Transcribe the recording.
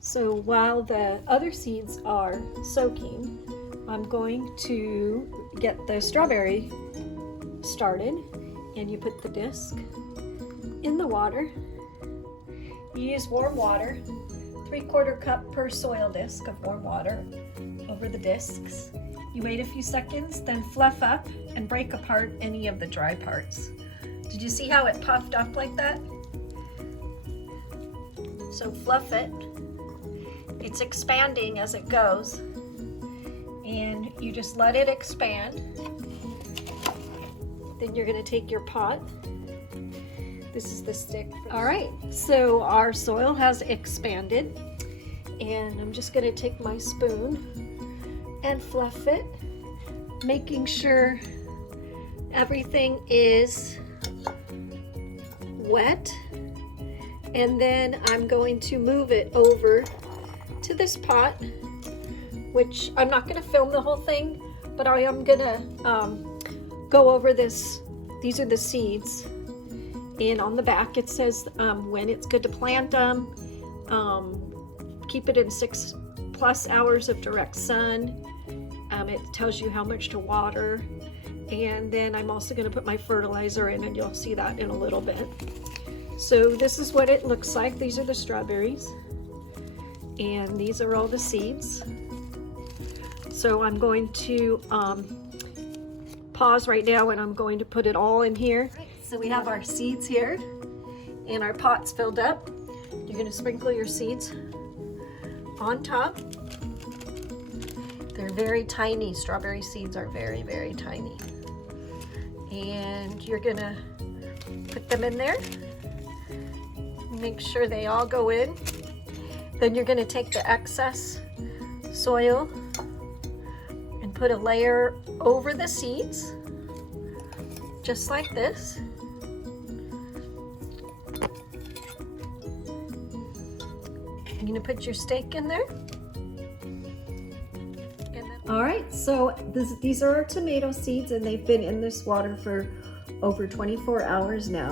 So while the other seeds are soaking, I'm going to get the strawberry started. And you put the disc in the water. You use warm water, 3/4 cup per soil disc of warm water over the discs. You wait a few seconds, then fluff up and break apart any of the dry parts. Did you see how it puffed up like that? So fluff it. It's expanding as it goes, and you just let it expand. Then you're going to take your pot. This is the stick. All right, so our soil has expanded, and I'm just going to take my spoon and fluff it, making sure everything is wet. And then I'm going to move it over to this pot, which I'm not going to film the whole thing, but I am going to go over this. These are the seeds, and on the back it says when it's good to plant them. Keep it in 6+ hours of direct sun. It tells you how much to water, and then I'm also going to put my fertilizer in, and you'll see that in a little bit. So this is what it looks like. These are the strawberries, and these are all the seeds. So I'm going to pause right now, and I'm going to put it all in here. So we have our seeds here, and our pot's filled up. You're going to sprinkle your seeds on top. They're very tiny. Strawberry seeds are very, very tiny. And you're going to put them in there. Make sure they all go in. Then you're going to take the excess soil and put a layer over the seeds, just like this. You're going to put your stake in there. All right, so these are our tomato seeds, and they've been in this water for over 24 hours now.